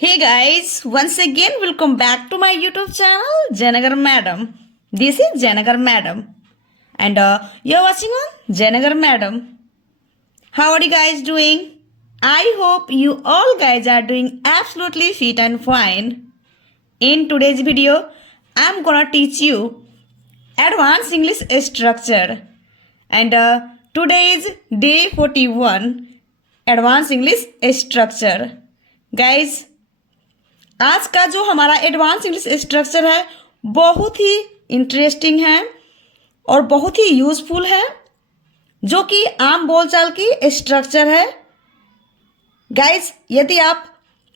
Hey guys, once again welcome back to my YouTube channel Janagar Madam. This is Janagar Madam and you're watching on Janagar Madam. How are you guys doing? I hope you all guys are doing absolutely fit and fine. In today's video, I'm gonna teach you advanced English structure and today is day 41 advanced English structure. Guys, आज का जो हमारा advance English structure है बहुत ही interesting है और बहुत ही useful है, जो कि आम बोलचाल की स्ट्रक्चर है। गाइस, यदि आप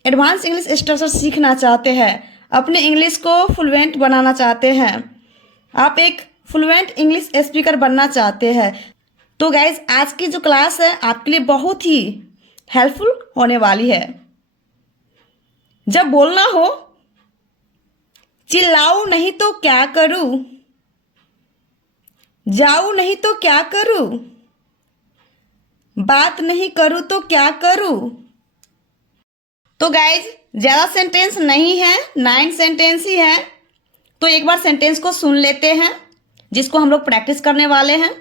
एडवांस इंग्लिश स्ट्रक्चर सीखना चाहते हैं, अपने इंग्लिश को फ्लुएंट बनाना चाहते हैं, आप एक फ्लुएंट इंग्लिश स्पीकर बनना चाहते हैं, तो गाइस आज की जो क्लास है आपके लिए बहुत ही हेल्पफुल होने वाली है। जब बोलना हो, चिल्लाऊं नहीं तो क्या करूं, जाऊं नहीं तो क्या करूं, बात नहीं करूं तो क्या करूं। तो गाइज ज्यादा सेंटेंस नहीं है, 9 सेंटेंस ही है, तो एक बार सेंटेंस को सुन लेते हैं जिसको हम लोग प्रैक्टिस करने वाले हैं।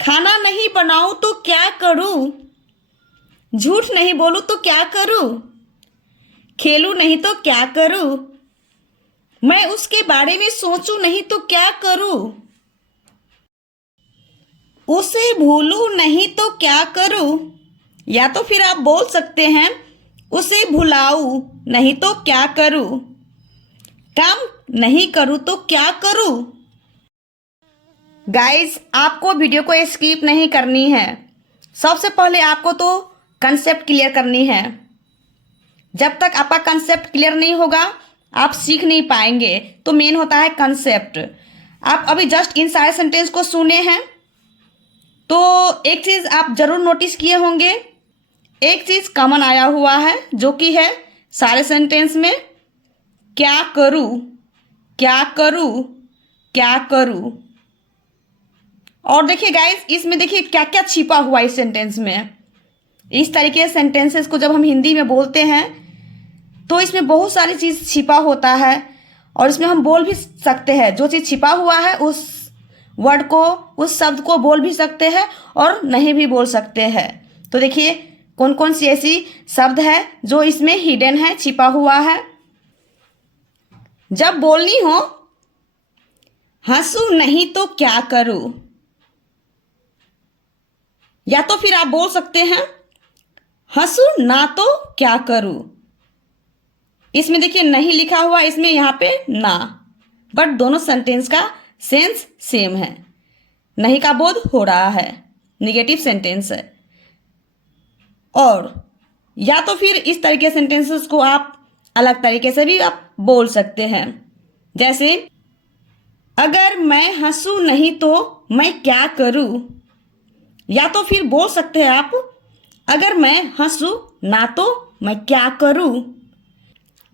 खाना नहीं बनाऊं तो क्या करूं, झूठ नहीं बोलूं तो क्या करूं, खेलूं नहीं तो क्या करूं, मैं उसके बारे में सोचूं नहीं तो क्या करूं, उसे भूलूं नहीं तो क्या करूं। या तो फिर आप बोल सकते हैं उसे भुलाऊं नहीं तो क्या करूं, काम नहीं करूं तो क्या करूं। गाइस, आपको वीडियो को स्किप नहीं करनी है। सबसे पहले आपको तो कंसेप्ट क्लियर करनी है। जब तक आपका कंसेप्ट क्लियर नहीं होगा आप सीख नहीं पाएंगे। तो मेन होता है कंसेप्ट। आप अभी जस्ट इन सारे सेंटेंस को सुने हैं, तो एक चीज आप जरूर नोटिस किए होंगे, एक चीज कॉमन आया हुआ है जो कि है सारे सेंटेंस में क्या करूं, क्या करूं, क्या करूं। और देखिए गाइस, इसमें देखिए क्या क्या छिपा हुआ है इस सेंटेंस में। इस तरीके के सेंटेंसेस को जब हम हिंदी में बोलते हैं तो इसमें बहुत सारी चीज़ छिपा होता है और इसमें हम बोल भी सकते हैं। जो चीज़ छिपा हुआ है उस वर्ड को, उस शब्द को बोल भी सकते हैं और नहीं भी बोल सकते हैं। तो देखिए कौन कौन सी ऐसी शब्द है जो इसमें हिडन है, छिपा हुआ है। जब बोलनी हो, हंसू नहीं तो क्या करूं, या तो फिर आप बोल सकते हैं हंसू ना तो क्या करूं। इसमें देखिए नहीं लिखा हुआ, इसमें यहाँ पे ना, बट दोनों सेंटेंस का सेंस सेम है। नहीं का बोध हो रहा है, निगेटिव सेंटेंस है। और या तो फिर इस तरीके सेंटेंसेस को आप अलग तरीके से भी आप बोल सकते हैं, जैसे अगर मैं हंसू नहीं तो मैं क्या करूं। या तो फिर बोल सकते हैं आप अगर मैं हंसू ना तो मैं क्या करूं।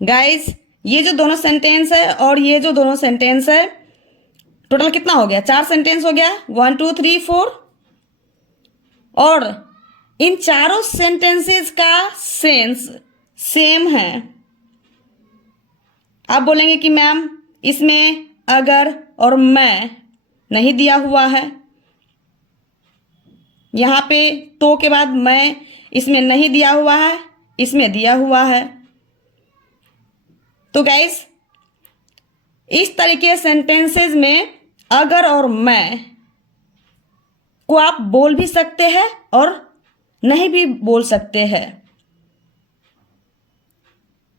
गाइस, ये जो दोनों सेंटेंस है और ये जो दोनों सेंटेंस है, टोटल कितना हो गया? 4 सेंटेंस हो गया, 1 2 3 4। और इन चारों सेंटेंसेस का सेंस सेम है। आप बोलेंगे कि मैम इसमें अगर और मैं नहीं दिया हुआ है, यहाँ पे तो के बाद मैं, इसमें नहीं दिया हुआ है, इसमें दिया हुआ है। तो गाइस, इस तरीके सेंटेंसेस में अगर और मैं को आप बोल भी सकते हैं और नहीं भी बोल सकते हैं।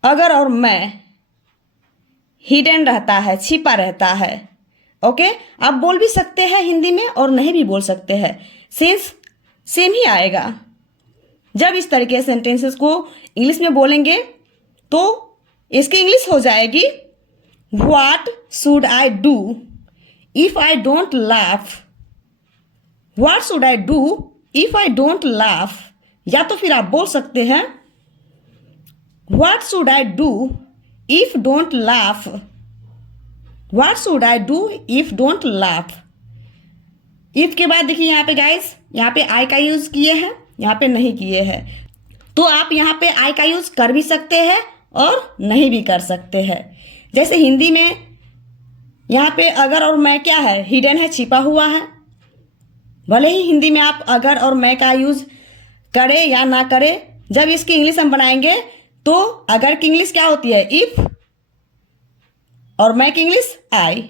अगर और मैं हिडन रहता है, छिपा रहता है। ओके, आप बोल भी सकते हैं हिंदी में और नहीं भी बोल सकते हैं, सेंस सेम ही आएगा। जब इस तरीके सेंटेंसेस को इंग्लिश में बोलेंगे तो इसकी इंग्लिश हो जाएगी what should I do if I don't laugh. What should I do if I don't laugh. या तो फिर आप बोल सकते हैं what should I do if don't laugh. What should I do if don't laugh. If के बाद देखिए यहाँ पे गाइस, यहाँ पे आई का यूज किए हैं, यहाँ पे नहीं किए हैं। तो आप यहाँ पे आई का यूज कर भी सकते हैं और नहीं भी कर सकते हैं। जैसे हिंदी में यहाँ पे अगर और मैं क्या है, हिडन है, छिपा हुआ है। भले ही हिंदी में आप अगर और मैं का यूज करें या ना करें, जब इसकी इंग्लिश हम बनाएंगे तो अगर की इंग्लिश क्या होती है, इफ, और मैं की इंग्लिश आई।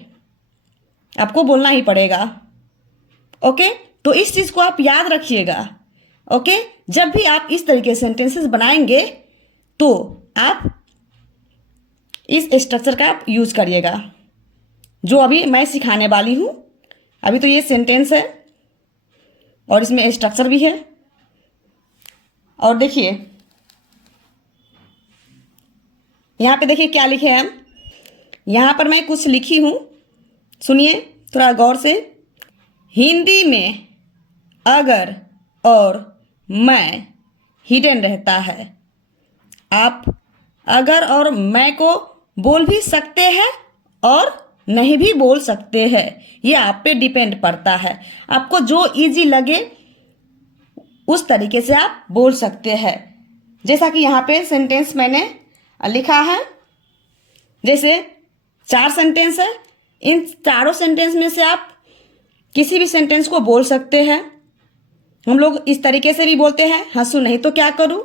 आपको बोलना ही पड़ेगा। ओके, तो इस चीज को आप याद रखिएगा। ओके, जब भी आप इस तरीके से सेंटेंसेस बनाएंगे तो आप इस स्ट्रक्चर का आप यूज करिएगा जो अभी मैं सिखाने वाली हूं। अभी तो ये सेंटेंस है और इसमें स्ट्रक्चर भी है। और देखिए यहां पे देखिए क्या लिखे हैं हम। यहां पर मैं कुछ लिखी हूं, सुनिए थोड़ा गौर से। हिंदी में अगर और मैं हिडन रहता है। आप अगर और मैं को बोल भी सकते हैं और नहीं भी बोल सकते हैं, ये आप पे डिपेंड पड़ता है। आपको जो इजी लगे उस तरीके से आप बोल सकते हैं। जैसा कि यहाँ पे सेंटेंस मैंने लिखा है, जैसे 4 सेंटेंस है, इन चारों सेंटेंस में से आप किसी भी सेंटेंस को बोल सकते हैं। हम लोग इस तरीके से भी बोलते हैं, हंसू नहीं तो क्या करूं,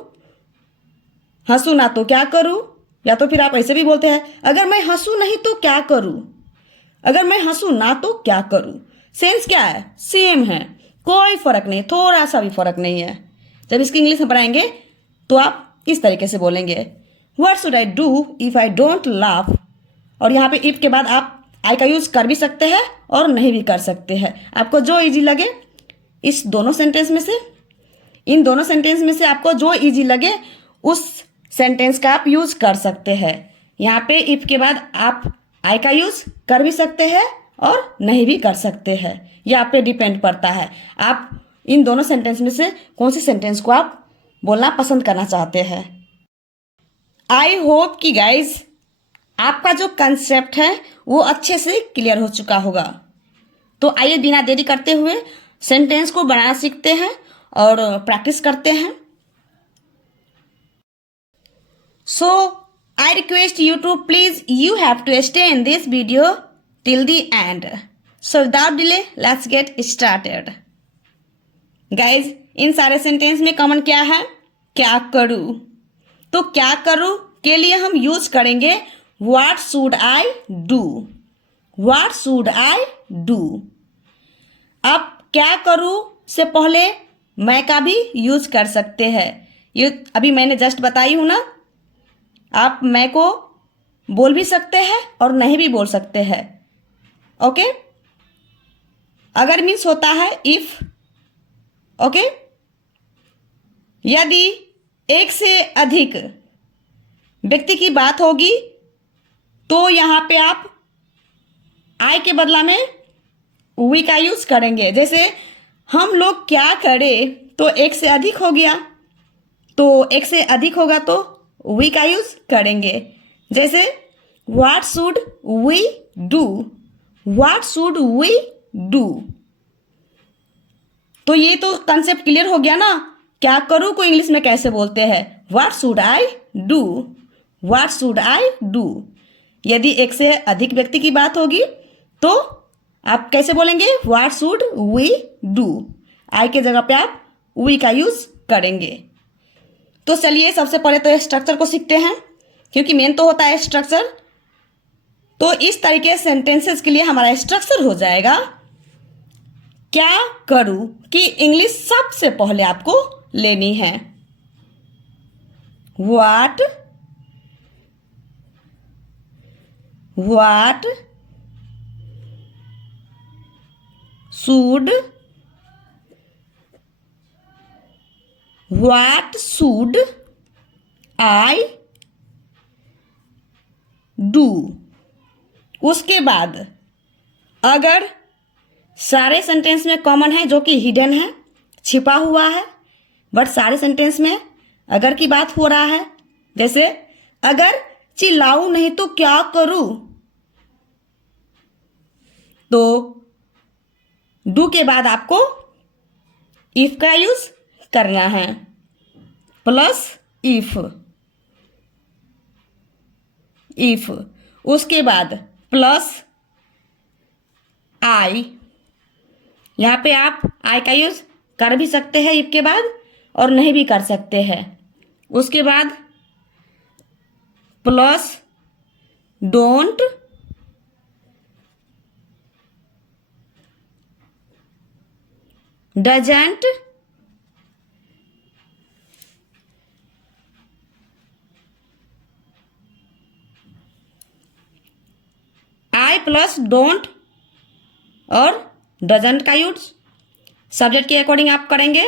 हंसू ना तो क्या करूं। या तो फिर आप ऐसे भी बोलते हैं, अगर मैं हंसू नहीं तो क्या करूं, अगर मैं हंसू ना तो क्या करूं। सेंस क्या है, सेम है, कोई फर्क नहीं, थोड़ा सा भी फर्क नहीं है। जब इसकी इंग्लिश में पढ़ाएंगे तो आप इस तरीके से बोलेंगे, what should I do if I don't laugh. और यहाँ पे इफ के बाद आप आई का यूज कर भी सकते हैं और नहीं भी कर सकते हैं। आपको जो इजी लगे इस दोनों सेंटेंस में से, इन दोनों सेंटेंस में से आपको जो इजी लगे उस सेंटेंस का आप यूज कर सकते हैं। यहाँ पे इफ के बाद आप आई का यूज कर भी सकते हैं और नहीं भी कर सकते हैं। यह आप पे डिपेंड पड़ता है, आप इन दोनों सेंटेंस में से कौन सी सेंटेंस को आप बोलना पसंद करना चाहते हैं। आई होप कि गाइज आपका जो कंसेप्ट है वो अच्छे से क्लियर हो चुका होगा। तो आइए बिना देरी करते हुए सेंटेंस को बनाना सीखते हैं और प्रैक्टिस करते हैं। So I request you to please you have to stay in this video till the end. So without delay let's get started. Guys इन सारे सेंटेंस में कॉमन क्या है, क्या करूं। तो क्या करूं के लिए हम यूज करेंगे what should I do, what should I do. अब क्या करूं से पहले मैं का भी यूज कर सकते हैं। ये अभी मैंने जस्ट बताई हूं ना, आप मैं को बोल भी सकते हैं और नहीं भी बोल सकते हैं। ओके, अगर मीन्स होता है इफ। ओके, यदि एक से अधिक व्यक्ति की बात होगी तो यहां पे आप आई के बदला में वी का यूज करेंगे। जैसे हम लोग क्या करें तो एक से अधिक हो गया, तो एक से अधिक होगा तो वी का यूज करेंगे। जैसे what should we do, what should we do. तो ये तो कंसेप्ट क्लियर हो गया ना, क्या करूं को इंग्लिश में कैसे बोलते हैं, what should I do, what should I do. यदि एक से अधिक व्यक्ति की बात होगी तो आप कैसे बोलेंगे, व्हाट शुड वी डू। आई के जगह पे आप वी का यूज करेंगे। तो चलिए सबसे पहले तो स्ट्रक्चर को सीखते हैं, क्योंकि मेन तो होता है स्ट्रक्चर। तो इस तरीके सेंटेंसेस के लिए हमारा स्ट्रक्चर हो जाएगा, क्या करूं की इंग्लिश सबसे पहले आपको लेनी है। What should I do. उसके बाद अगर सारे सेंटेंस में कॉमन है जो कि हिडन है, छिपा हुआ है, बट सारे सेंटेंस में अगर की बात हो रहा है। जैसे अगर चिल्लाऊं नहीं तो क्या करूं, तो डू के बाद आपको इफ का यूज करना है। प्लस इफ, इफ उसके बाद प्लस आई। यहाँ पे आप आई का यूज कर भी सकते हैं इफ के बाद और नहीं भी कर सकते हैं। उसके बाद plus don't, doesn't, I plus don't और डजंट का यूज सब्जेक्ट के अकॉर्डिंग आप करेंगे।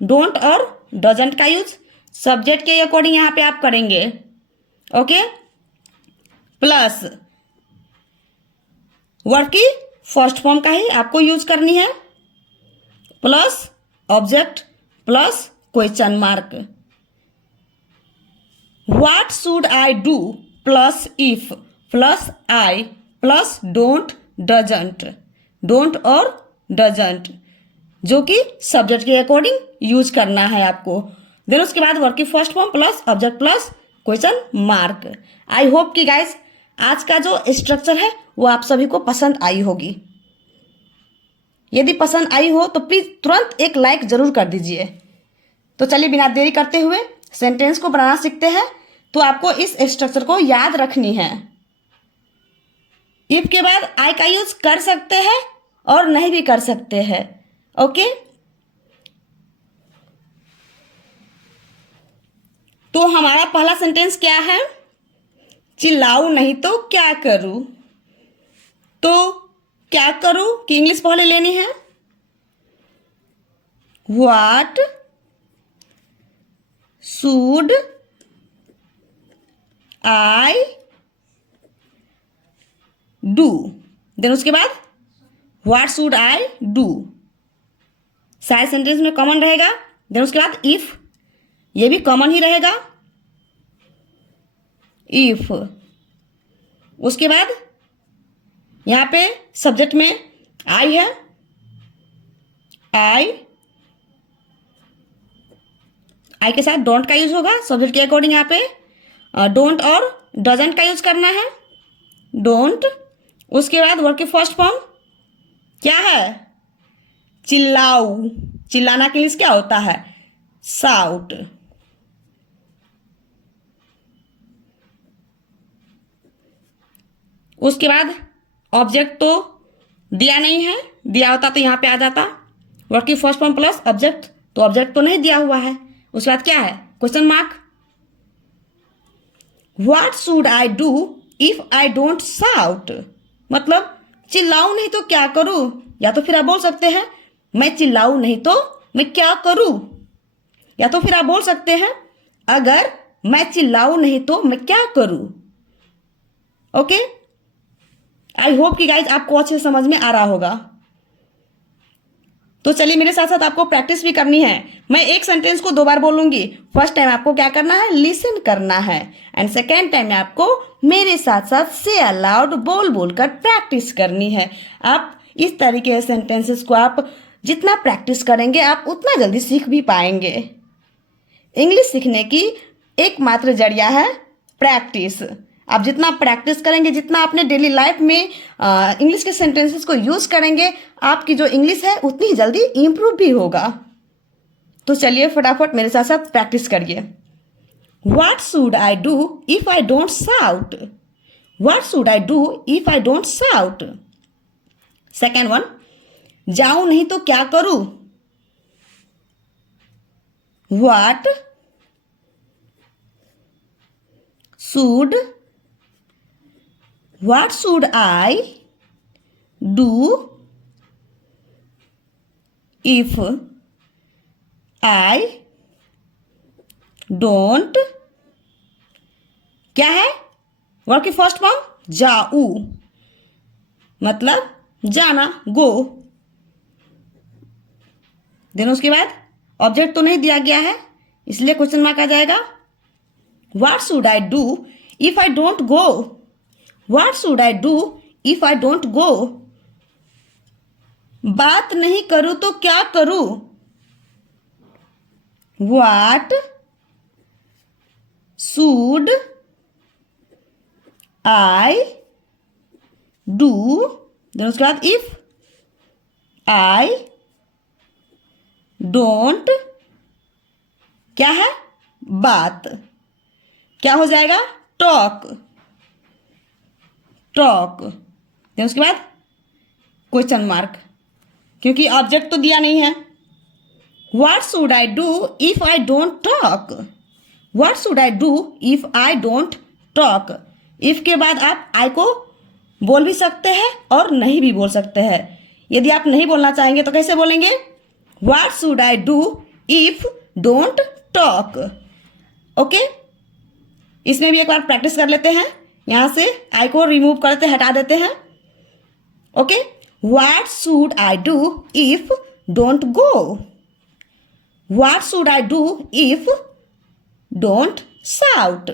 डोंट और डजंट का यूज सब्जेक्ट के अकॉर्डिंग यहाँ पे आप करेंगे। ओके, प्लस वर्ड की फर्स्ट फॉर्म का ही आपको यूज करनी है, plus object plus question mark. What should I do plus if plus I plus don't, doesn't, don't और डजंट जो कि सब्जेक्ट के अकॉर्डिंग यूज करना है आपको। देन उसके बाद वर्ड की first form plus object plus question mark. I hope कि गाइस आज का जो स्ट्रक्चर है वो आप सभी को पसंद आई होगी। यदि पसंद आई हो तो प्लीज तुरंत एक लाइक जरूर कर दीजिए। तो चलिए बिना देरी करते हुए सेंटेंस को बनाना सीखते हैं। तो आपको इस स्ट्रक्चर को याद रखनी है। इफ के बाद आई का यूज कर सकते हैं और नहीं भी कर सकते हैं। ओके, तो हमारा पहला सेंटेंस क्या है? चिल्लाऊं नहीं तो क्या करूं। तो क्या करूं की इंग्लिश पहले लेनी है। What should I do. Then उसके बाद व्हाट शुड आई डू सारे सेंटेंस में कॉमन रहेगा। देन उसके बाद इफ, ये भी कॉमन ही रहेगा इफ। उसके बाद यहाँ पे सब्जेक्ट में आई है, आई के साथ डोंट का यूज होगा सब्जेक्ट के अकॉर्डिंग। यहाँ पे डोंट और डजंट का यूज करना है, डोंट। उसके बाद वर्ड की फर्स्ट फॉर्म क्या है? चिल्लाऊ। चिल्लाना के लिए क्या होता है? साउट। उसके बाद ऑब्जेक्ट तो दिया नहीं है, दिया होता तो यहाँ पे आ जाता। वर्ड की फर्स्ट फॉर्म प्लस ऑब्जेक्ट, तो ऑब्जेक्ट तो नहीं दिया हुआ है। उसके बाद क्या है? Question mark. What should I do if I don't shout, मतलब चिल्लाऊं नहीं तो क्या करूं। या तो फिर आप बोल सकते हैं मैं चिल्लाऊं नहीं तो मैं क्या करूं, या तो फिर आप बोल सकते हैं अगर मैं चिल्लाऊं नहीं तो मैं क्या करूं। ओके, आई होप कि गाइज आपको अच्छे समझ में आ रहा होगा। तो चलिए मेरे साथ साथ आपको प्रैक्टिस भी करनी है। मैं एक सेंटेंस को 2 बार बोलूंगी। फर्स्ट टाइम आपको क्या करना है? लिसन करना है। एंड सेकेंड टाइम में आपको मेरे साथ साथ से अलाउड बोल बोलकर प्रैक्टिस करनी है। आप इस तरीके के सेंटेंसेस को आप जितना प्रैक्टिस करेंगे आप उतना जल्दी सीख भी पाएंगे। इंग्लिश सीखने की एकमात्र जरिया है प्रैक्टिस। आप जितना प्रैक्टिस करेंगे, जितना अपने डेली लाइफ में इंग्लिश के सेंटेंसेस को यूज़ करेंगे, आपकी जो इंग्लिश है उतनी ही जल्दी इम्प्रूव भी होगा। तो चलिए फटाफट मेरे साथ साथ प्रैक्टिस करिए। What should I do if I don't shout. What should I do if I don't shout. Second one, जाऊं नहीं तो क्या करूं। What should What should I do if I don't, क्या है? वर्ड की फर्स्ट फॉर्म जाऊ, मतलब जाना, गो। देन उसके बाद ऑब्जेक्ट तो नहीं दिया गया है इसलिए क्वेश्चन मार्क आ जाएगा। What should I do if I don't go? What should I do if I don't go? बात नहीं करूं तो क्या करूं। What should I do, then उसके बाद इफ आई डोंट, क्या है, बात, क्या हो जाएगा, टॉक, टॉक। देन उसके बाद क्वेश्चन मार्क, क्योंकि ऑब्जेक्ट तो दिया नहीं है। What should I do if I don't talk, what should I do if I don't talk. If के बाद आप आई को बोल भी सकते हैं और नहीं भी बोल सकते हैं। यदि आप नहीं बोलना चाहेंगे तो कैसे बोलेंगे, what should I do if don't talk. Okay, इसमें भी एक बार प्रैक्टिस कर लेते हैं। यहां से आई को रिमूव करते, हटा देते हैं। Okay, what should I do if don't go, what should I do if don't shout.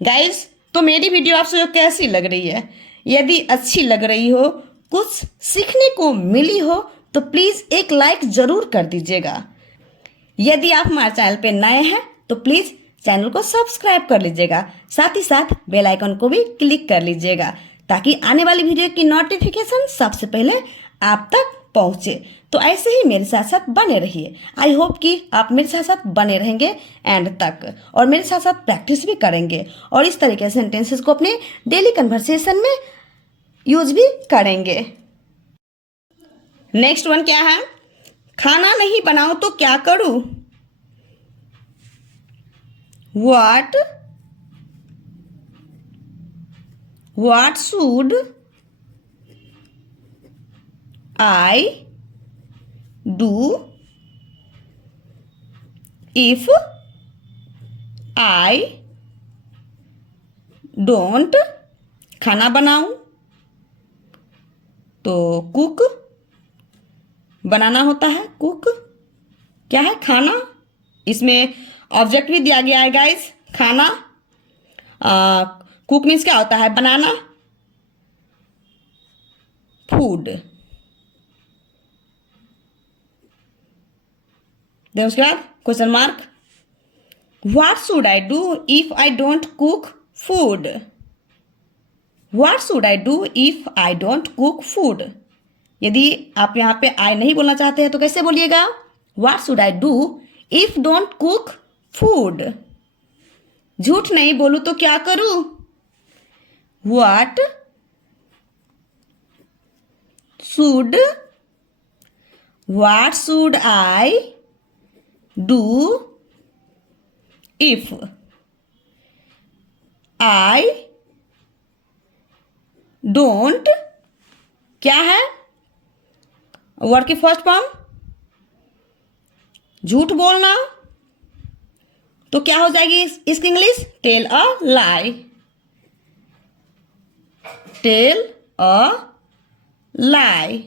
Guys, तो मेरी वीडियो आपसे कैसी लग रही है? यदि अच्छी लग रही हो, कुछ सीखने को मिली हो, तो प्लीज़ एक लाइक ज़रूर कर दीजिएगा। यदि आप हमारे चैनल पे नए हैं तो प्लीज़ चैनल को सब्सक्राइब कर लीजिएगा, साथ ही साथ बेल आइकन को भी क्लिक कर लीजिएगा, ताकि आने वाली वीडियो की नोटिफिकेशन सबसे पहले आप तक पहुंचे। तो ऐसे ही मेरे साथ साथ बने रहिए। आई होप कि आप मेरे साथ साथ बने रहेंगे एंड तक, और मेरे साथ साथ प्रैक्टिस भी करेंगे, और इस तरीके से सेंटेंसेस को अपने डेली कन्वर्सेशन में यूज भी करेंगे। नेक्स्ट वन क्या है, खाना नहीं बनाओ तो क्या करूं। What should I do if I don't, खाना बनाऊं तो कुक, बनाना होता है, कुक क्या है, खाना। इसमें ऑब्जेक्ट भी दिया गया है गाइस, खाना। कुक मीन्स क्या होता है, बनाना, फूड। देन उसके बाद question mark, what should I do if I don't cook food, what should I do if I don't cook food. यदि आप यहाँ पे आई नहीं बोलना चाहते हैं तो कैसे बोलिएगा, what should I do if don't cook food. झूठ नहीं बोलूं तो क्या करूं, what should I do if I don't, क्या है, वर्ड की फर्स्ट फॉर्म, झूठ बोलना, तो क्या हो जाएगी इसकी English, tell a lie, tell a lie.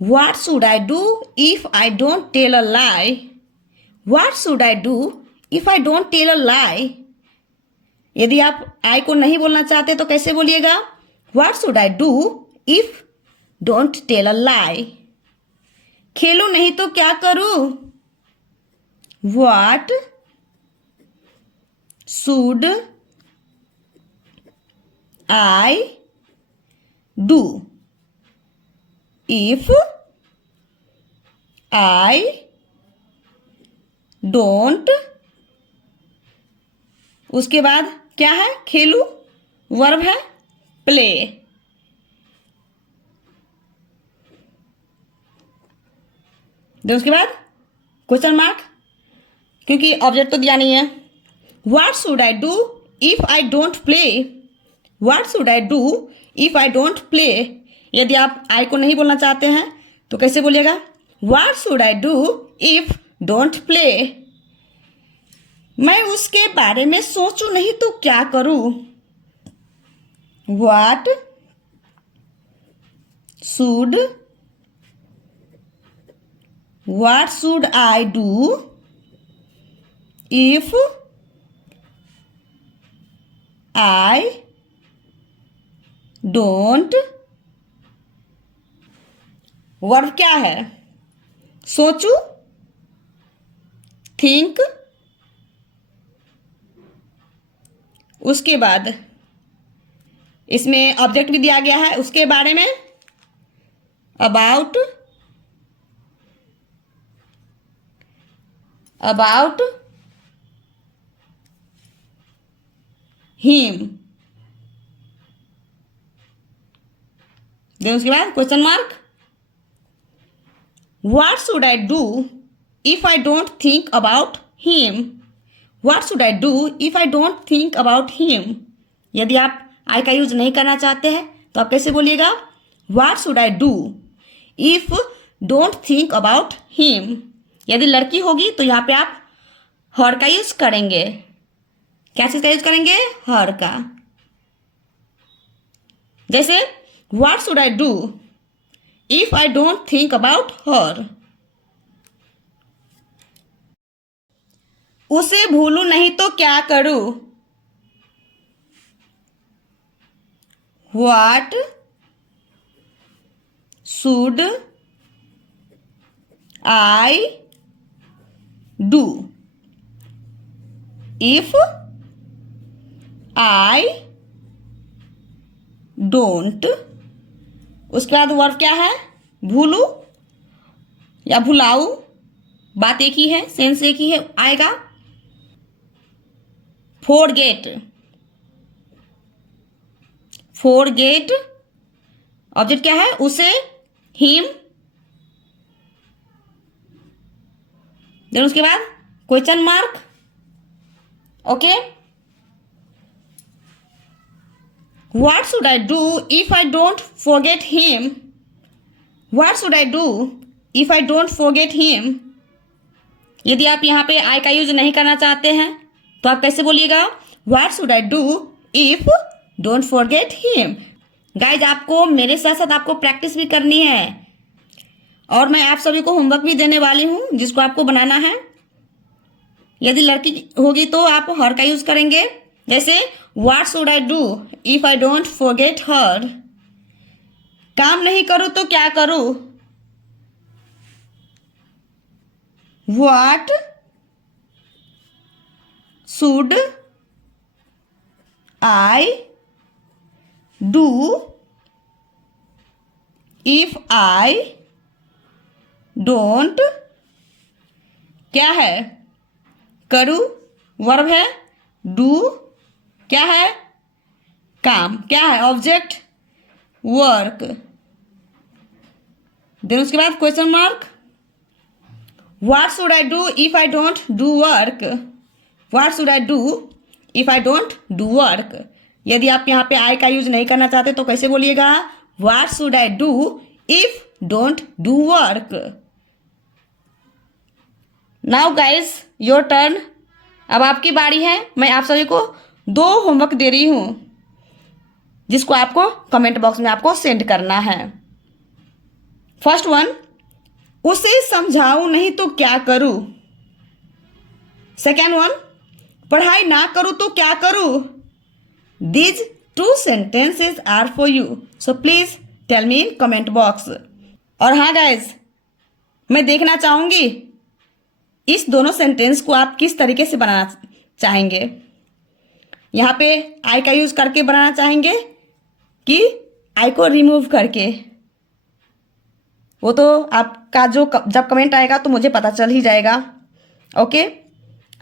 What should I do if I don't tell a lie, what should I do if I don't tell a lie. यदि आप आई को नहीं बोलना चाहते तो कैसे बोलिएगा, what should I do if don't tell a lie. खेलूं नहीं तो क्या करूं, what should I do if I don't, उसके बाद क्या है, खेलू, वर्ब है प्ले। देन उसके बाद क्वेश्चन मार्क, क्योंकि ऑब्जेक्ट तो दिया नहीं है। What should I do if I don't play, what should I do if I don't play. यदि आप आई को नहीं बोलना चाहते हैं तो कैसे बोलिएगा, what should I do if don't play. मैं उसके बारे में सोचूं नहीं तो क्या करूं, what should I do if I don't, verb क्या है, सोचू, थिंक, उसके बाद इसमें ऑब्जेक्ट भी दिया गया है, उसके बारे में, अबाउट, अबाउट हिम, देन उसके बाद question mark, what should I do if I don't think about him, what should I do if I don't think about him. यदि आप आई का यूज नहीं करना चाहते हैं तो आप कैसे बोलिएगा, what should I do if don't think about him. यदि लड़की होगी तो यहाँ पे आप हर का यूज करेंगे। क्या चीज का यूज करेंगे, हर का। जैसे what should I do if I don't think about her. उसे भूलूं नहीं तो क्या करूं, what should I do if I don't, उसके बाद वर्ब क्या है, भूलू या भुलाऊ, बात एक ही है, सेंस एक ही है, आएगा फॉरगेट, फॉरगेट ऑब्जेक्ट क्या है, उसे, हिम, देन उसके बाद question mark, okay. What should I do if I don't forget him, what should I do if I don't forget him. यदि आप यहाँ पे आई का यूज नहीं करना चाहते हैं तो आप कैसे बोलिएगा, what should I do if don't forget him. Guys आपको मेरे साथ साथ आपको प्रैक्टिस भी करनी है और मैं आप सभी को होमवर्क भी देने वाली हूँ जिसको आपको बनाना है। यदि लड़की होगी तो आप हर का यूज करेंगे। जैसे what should I do if I don't forget हर, काम नहीं करूँ तो क्या करूँ, what should I do if I don't, क्या है, करूँ, वर्ब है, डू क्या है, काम, क्या है, ऑब्जेक्ट, वर्क, देन उसके बाद question mark, what should I do if I don't do work, what should I do if I don't do work. यदि आप यहाँ पे आई का यूज नहीं करना चाहते तो कैसे बोलिएगा, what should I do if don't do work. Now guys your turn, अब आपकी बारी है। मैं आप सभी को 2 होमवर्क दे रही हूँ जिसको आपको कमेंट बॉक्स में आपको सेंड करना है। फर्स्ट वन, उसे समझाऊं नहीं तो क्या करूं। सेकेंड वन, पढ़ाई ना करूं तो क्या करूं। These 2 sentences are for you, so please tell me in comment box. और हाँ गाइज, मैं देखना चाहूंगी इस दोनों सेंटेंस को आप किस तरीके से बनाना चाहेंगे। यहाँ पे आई का यूज करके बनाना चाहेंगे कि आई को रिमूव करके, वो तो आपका जो जब कमेंट आएगा तो मुझे पता चल ही जाएगा। ओके,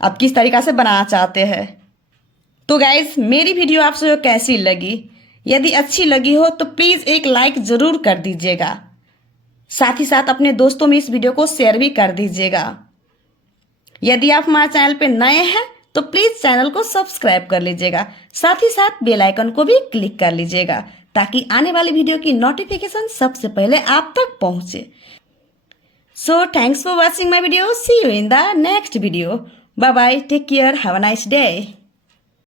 आप किस तरीका से बनाना चाहते हैं। तो गाइज मेरी वीडियो आप सबको कैसी लगी, यदि अच्छी लगी हो तो प्लीज़ एक लाइक ज़रूर कर दीजिएगा। साथ ही साथ अपने दोस्तों में इस वीडियो को शेयर भी कर दीजिएगा। यदि आप हमारे चैनल पे नए हैं तो प्लीज़ चैनल को सब्सक्राइब कर लीजिएगा। साथ ही साथ बेल आइकन को भी क्लिक कर लीजिएगा ताकि आने वाली वीडियो की नोटिफिकेशन सबसे पहले आप तक पहुंचे। So thanks for watching my video. See you in the next video. Bye bye, take care, have a nice day.